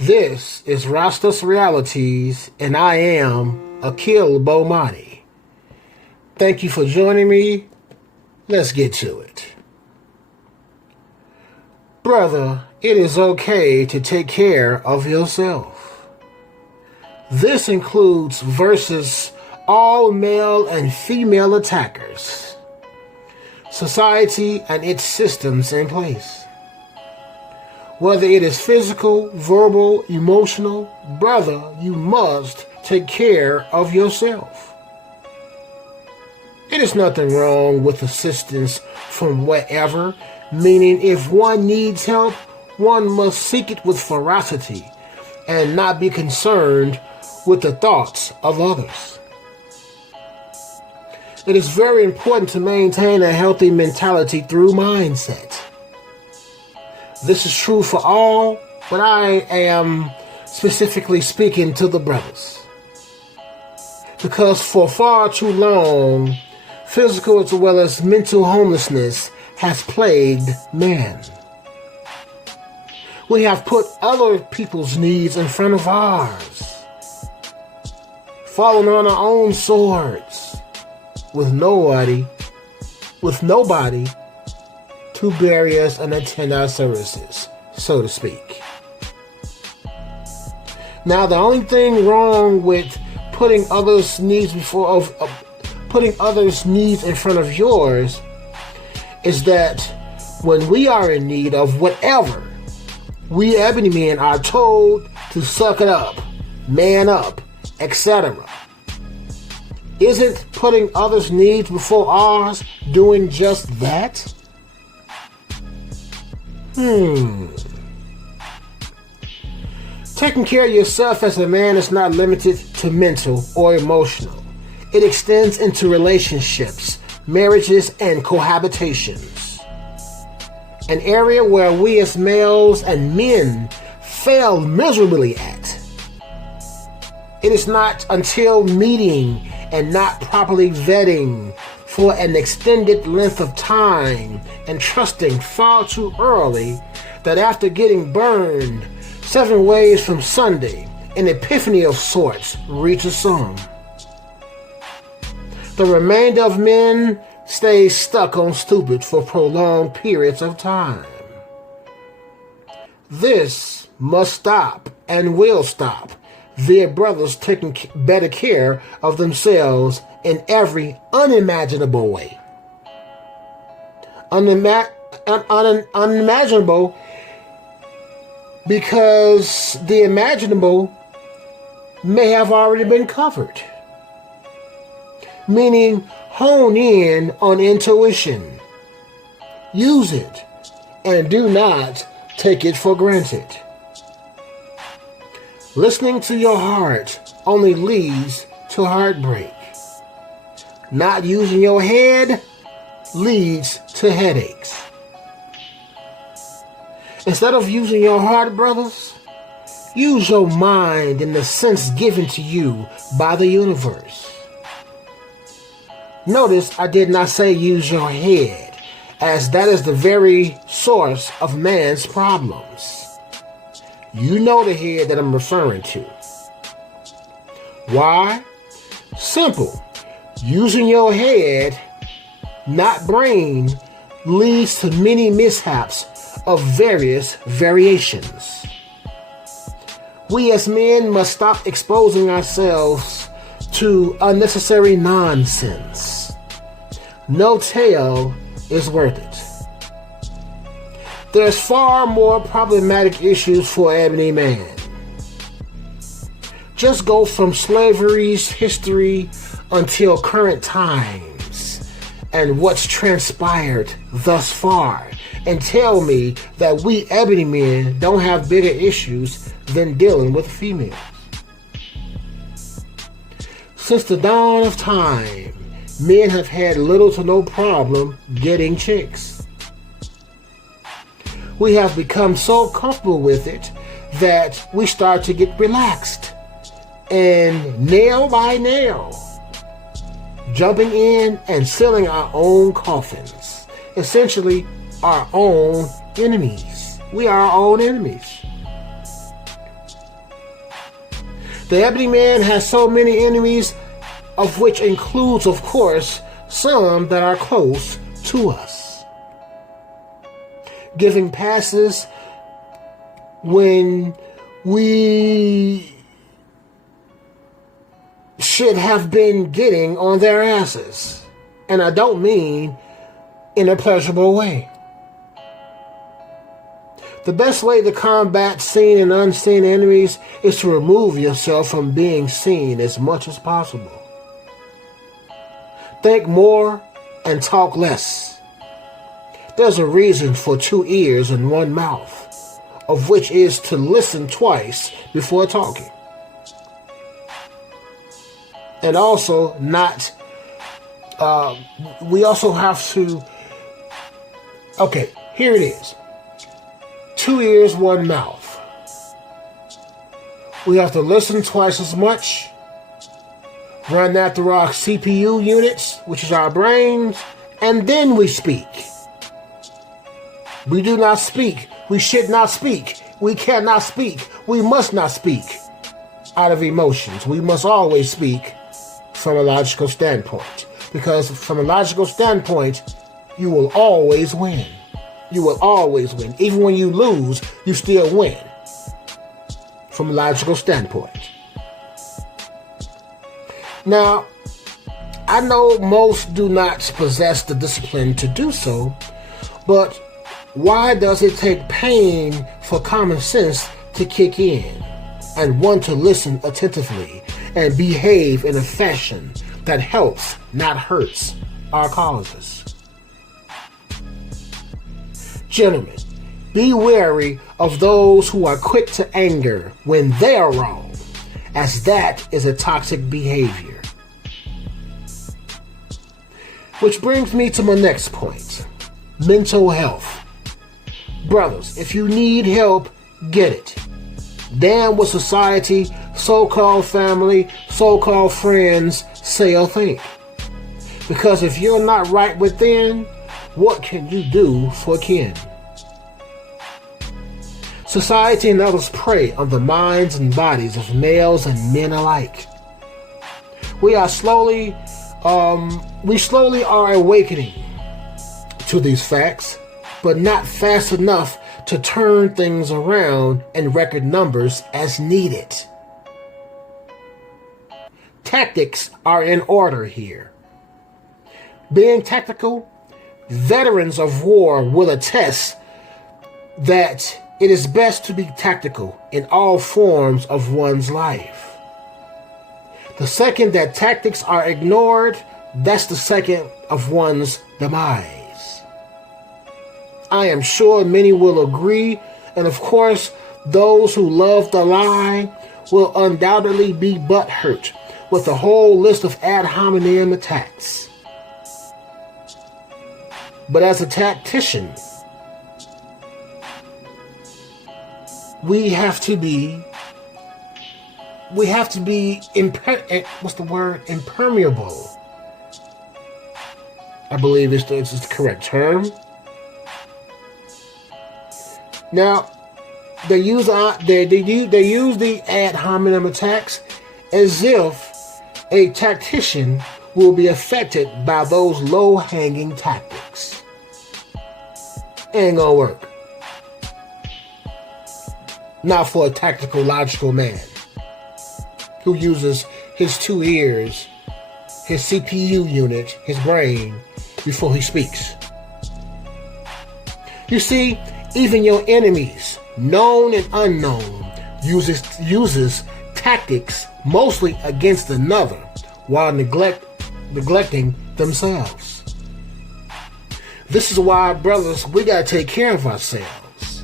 This is Rastas Realities, and I am Akil Bomani. Thank you for joining me. Let's get to it. Brother, it is okay to take care of yourself. This includes versus all male and female attackers, society and its systems in place. Whether it is physical, verbal, emotional, brother, you must take care of yourself. It is nothing wrong with assistance from wherever, meaning if one needs help, one must seek it with ferocity and not be concerned with the thoughts of others. It is very important to maintain a healthy mentality through mindset. This is true for all, but I am specifically speaking to the brothers. Because for far too long, physical as well as mental homelessness has plagued man. We have put other people's needs in front of ours, falling on our own swords, with nobody to bury us and attend our services, so to speak. Now, the only thing wrong with putting others' needs in front of yours is that when we are in need of whatever, we ebony men are told to suck it up, man up, etc. Isn't putting others' needs before ours doing just that? Taking care of yourself as a man is not limited to mental or emotional. It extends into relationships, marriages, and cohabitations. An area where we as males and men fail miserably at. It is not until meeting and not properly vetting for an extended length of time and trusting far too early that after getting burned 7 ways from Sunday, an epiphany of sorts reaches some. The remainder of men stays stuck on stupid for prolonged periods of time. This must stop and will stop via brothers taking better care of themselves in every unimaginable way. Unimaginable because the imaginable may have already been covered. Meaning, hone in on intuition. Use it and do not take it for granted. Listening to your heart only leads to heartbreak. Not using your head leads to headaches. Instead of using your heart, brothers, use your mind in the sense given to you by the universe. Notice I did not say use your head, as that is the very source of man's problems. You know the head that I'm referring to. Why? Simple. Using your head, not brain, leads to many mishaps of various variations. We as men must stop exposing ourselves to unnecessary nonsense. No tale is worth it. There's far more problematic issues for ebony man. Just go from slavery's history until current times and what's transpired thus far, and tell me that we ebony men don't have bigger issues than dealing with females. Since the dawn of time, men have had little to no problem getting chicks. We have become so comfortable with it that we start to get relaxed and nail by nail, jumping in and sealing our own coffins, essentially our own enemies. We are our own enemies. The Ebony Man has so many enemies, of which includes, of course, some that are close to us. Giving passes when we should have been getting on their asses. And I don't mean in a pleasurable way. The best way to combat seen and unseen enemies is to remove yourself from being seen as much as possible. Think more and talk less. There's a reason for 2 ears and 1 mouth, of which is to listen twice before talking. And also we also have to, okay, here it is. 2 ears, 1 mouth. We have to listen twice as much. Run that through our CPU units, which is our brains, and then we speak. We do not speak. We should not speak. We cannot speak. We must not speak out of emotions. We must always speak from a logical standpoint. Because from a logical standpoint, you will always win. You will always win. Even when you lose, you still win. From a logical standpoint. Now, I know most do not possess the discipline to do so, but why does it take pain for common sense to kick in and one to listen attentively and behave in a fashion that helps, not hurts, our causes? Gentlemen, be wary of those who are quick to anger when they are wrong, as that is a toxic behavior. Which brings me to my next point, mental health. Brothers, if you need help, get it. Damn what society, so-called family, so-called friends say or think. Because if you're not right within, what can you do for kin? Society and others prey on the minds and bodies of males and men alike. We slowly are awakening to these facts, but not fast enough to turn things around in record numbers as needed. Tactics are in order here. Being tactical, veterans of war will attest that it is best to be tactical in all forms of one's life. The second that tactics are ignored, that's the second of one's demise. I am sure many will agree, and of course, those who love the lie will undoubtedly be butthurt with a whole list of ad hominem attacks. But as a tactician, we have to be impermeable. I believe it's the correct term. Now, they use the ad hominem attacks as if a tactician will be affected by those low-hanging tactics. Ain't gonna work. Not for a tactical, logical man who uses his 2 ears, his CPU unit, his brain, before he speaks. You see, even your enemies, known and unknown, uses tactics mostly against another while neglecting themselves. This is why, brothers, we gotta take care of ourselves.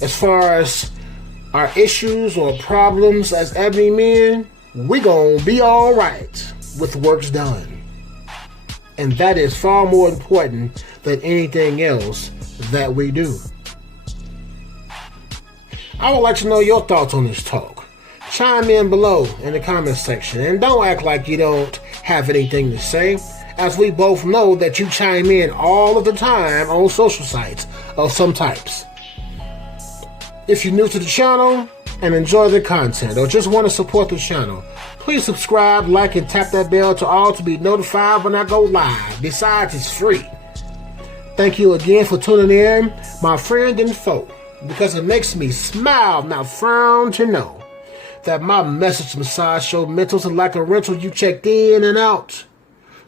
As far as our issues or problems as ebony men, we gonna be alright with works done. And that is far more important than anything else that we do. I would like to know your thoughts on this talk. Chime in below in the comment section, and don't act like you don't have anything to say, as we both know that you chime in all of the time on social sites of some types. If you're new to the channel and enjoy the content or just want to support the channel, please subscribe, like, and tap that bell to all to be notified when I go live. Besides, it's free. Thank you again for tuning in, my friend and foe, because it makes me smile, not frown, to know that my message massage show mentals are like a rental. You checked in and out.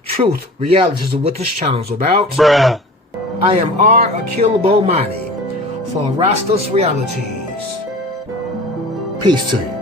Truth, realities are what this channel's about. Bruh. I am R. Akil Bomani for Rastas Realities. Peace to you.